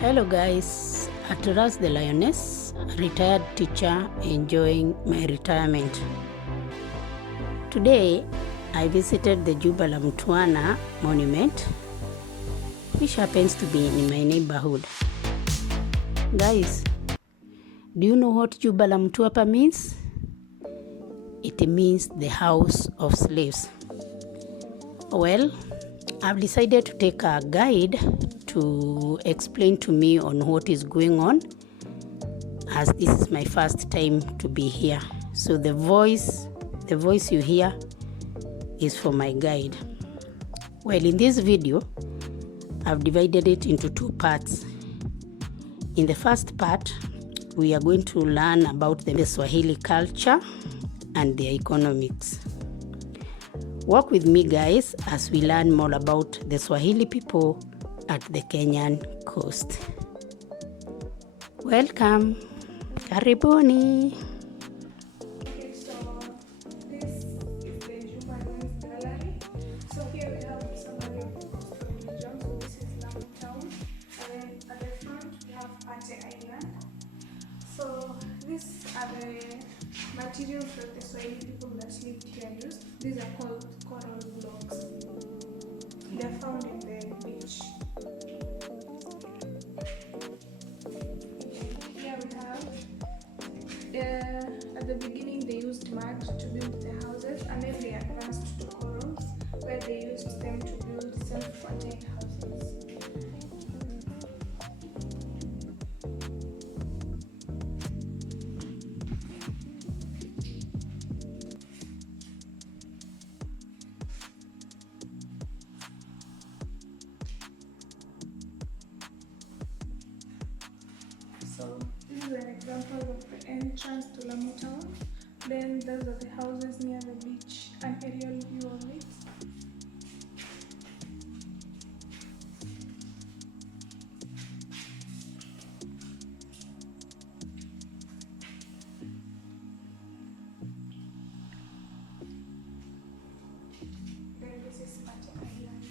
Hello guys, Aturas the Lioness, retired teacher enjoying my retirement. Today I visited the Jumba La Mtwana monument, which happens to be in my neighborhood. Guys, do you know what Jumba La Mtwana means? It means the house of slaves. Well, I've decided to take a guide to explain to me on what is going on, as this is my first time to be here. So the voice you hear is for my guide. Well, in this video, I've divided it into two parts. In the first part, we are going to learn about the Swahili culture and their economics. Walk with me guys as we learn more about the Swahili people at the Kenyan coast. Welcome. Karibuni. Okay, so this is the Jumba Gallery. So here we have summary of the coastal region. So this is Lamu Town, and then at the front we have Pate Island. So these are the materials that the Swahili people that lived here used. These are called coral blocks. They are found in the beach. Here we have at the beginning they used mud to build the houses, and then they advanced to corals where they used them to build self-contained houses. So this is an example of the entrance to Lamu Town. Then those are the houses near the beach, an aerial view of it. Then this is Pate Island.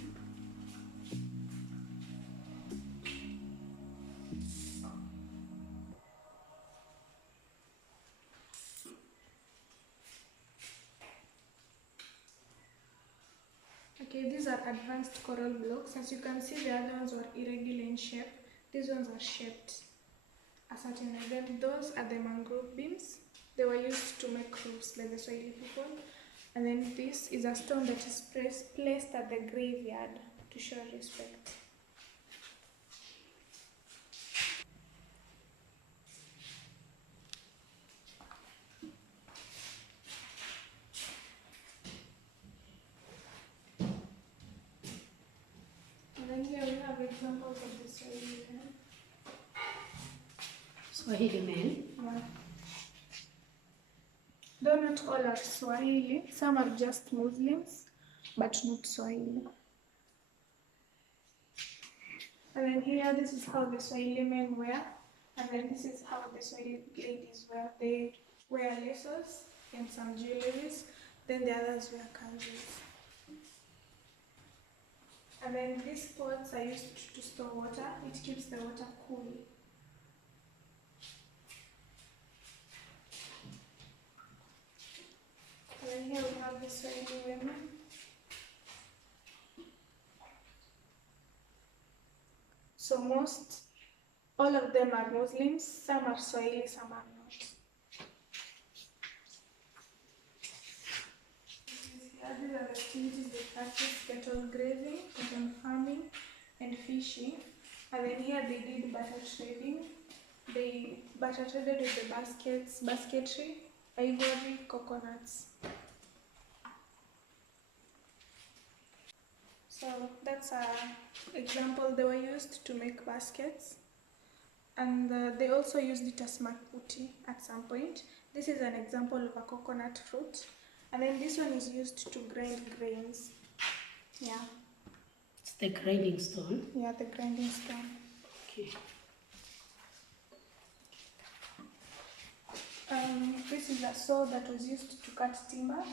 Okay, these are advanced coral blocks. As you can see, the other ones were irregular in shape. These ones are shaped a certain way. Then those are the mangrove beams. They were used to make roofs like the Swahili people. And then this is a stone that is placed at the graveyard to show respect. And then here we have examples of the Swahili men. Swahili men. Yeah. Though not all are Swahili, some are just Muslims, but not Swahili. And then here, this is how the Swahili men wear, and then this is how the Swahili ladies wear. They wear laces and some jewelries, then the others wear kanjus. And then these pots are used to store water. It keeps the water cool. And then here we have the Swahili women. So all of them are Muslims. Some are Swahili, some are not. These are the activities they practice: cattle grazing, cotton farming, and fishing. And then here they did butter trading. They butter traded with the basketry, ivory, coconuts. So that's an example. They were used to make baskets, and they also used it as makuti at some point. This is an example of a coconut fruit, and then this one is used to grind grains. Yeah. It's the grinding stone. Yeah, the grinding stone. Okay. This is a saw that was used to cut timber.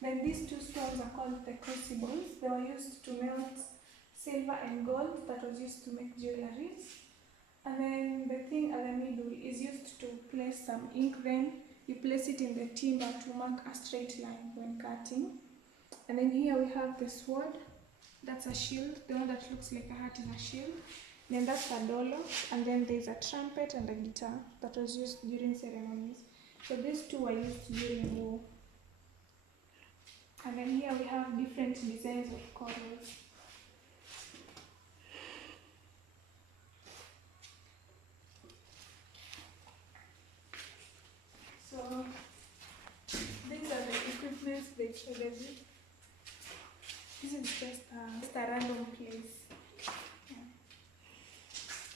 Then these two stones are called the crucibles. They were used to melt silver and gold that was used to make jewelries. And then the thing at the middle is used to place some ink. Then you place it in the timber to mark a straight line when cutting. And then here we have the sword. That's a shield. The one that looks like a hat is a shield. Then that's a dolo. And then there's a trumpet and a guitar that was used during ceremonies. So these two were used during war. And then here we have different designs of corals. So these are the equipments they traded with. This is just a random place.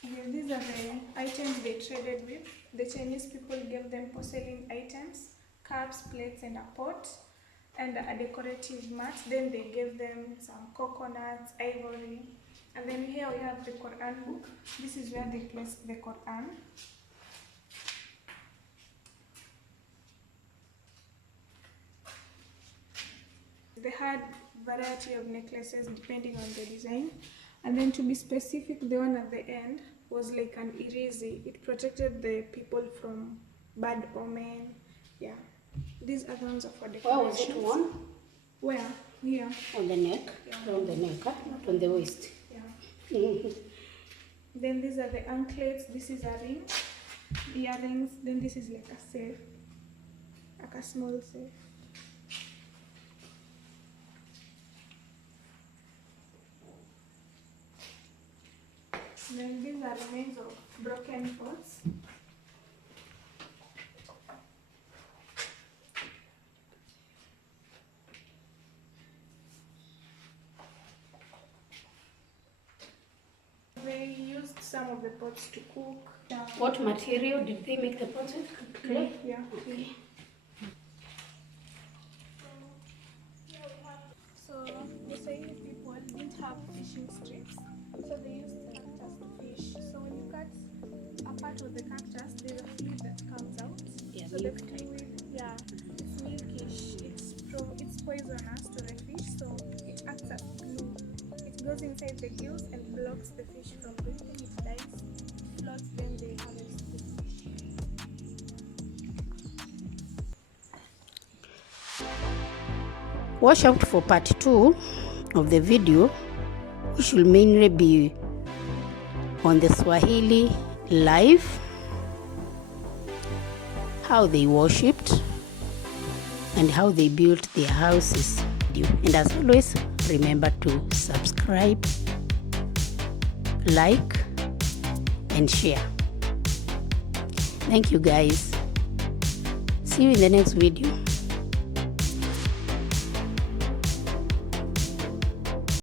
Yeah, these are the items they traded with. The Chinese people gave them porcelain items, cups, plates, and a pot, and a decorative mat. Then they gave them some coconuts, ivory, and then here we have the Quran book. This is where they placed the Quran. They had variety of necklaces depending on the design, and then to be specific, the one at the end was like an irizi. It protected the people from bad omen. Yeah, these are the ones for decorations. Where was it worn? Where? Here. On the neck? Yeah. On the neck, huh? Not on the waist. Yeah. Then these are the anklets. This is a ring, earrings. Then this is like a safe, like a small safe. Then these are remains of broken pots. They used some of the pots to cook. What material did they make the pots with? Clay? Yeah. Okay. So the Swahili people didn't have fishing strips, so they used cactus to fish. So when you cut a part of the cactus, there's a fluid that comes out. Yeah, so the fluid, yeah, it's milkish. It's poisonous to the fish, so it acts as glue. It goes inside the gills and blocks the fish from breathing. It dies, it floats, then they harvest the fish. Watch out for part 2 of the video, which will mainly be on the Swahili life, how they worshipped, and how they built their houses. And as always, remember to subscribe, like, and share. Thank you guys. See you in the next video.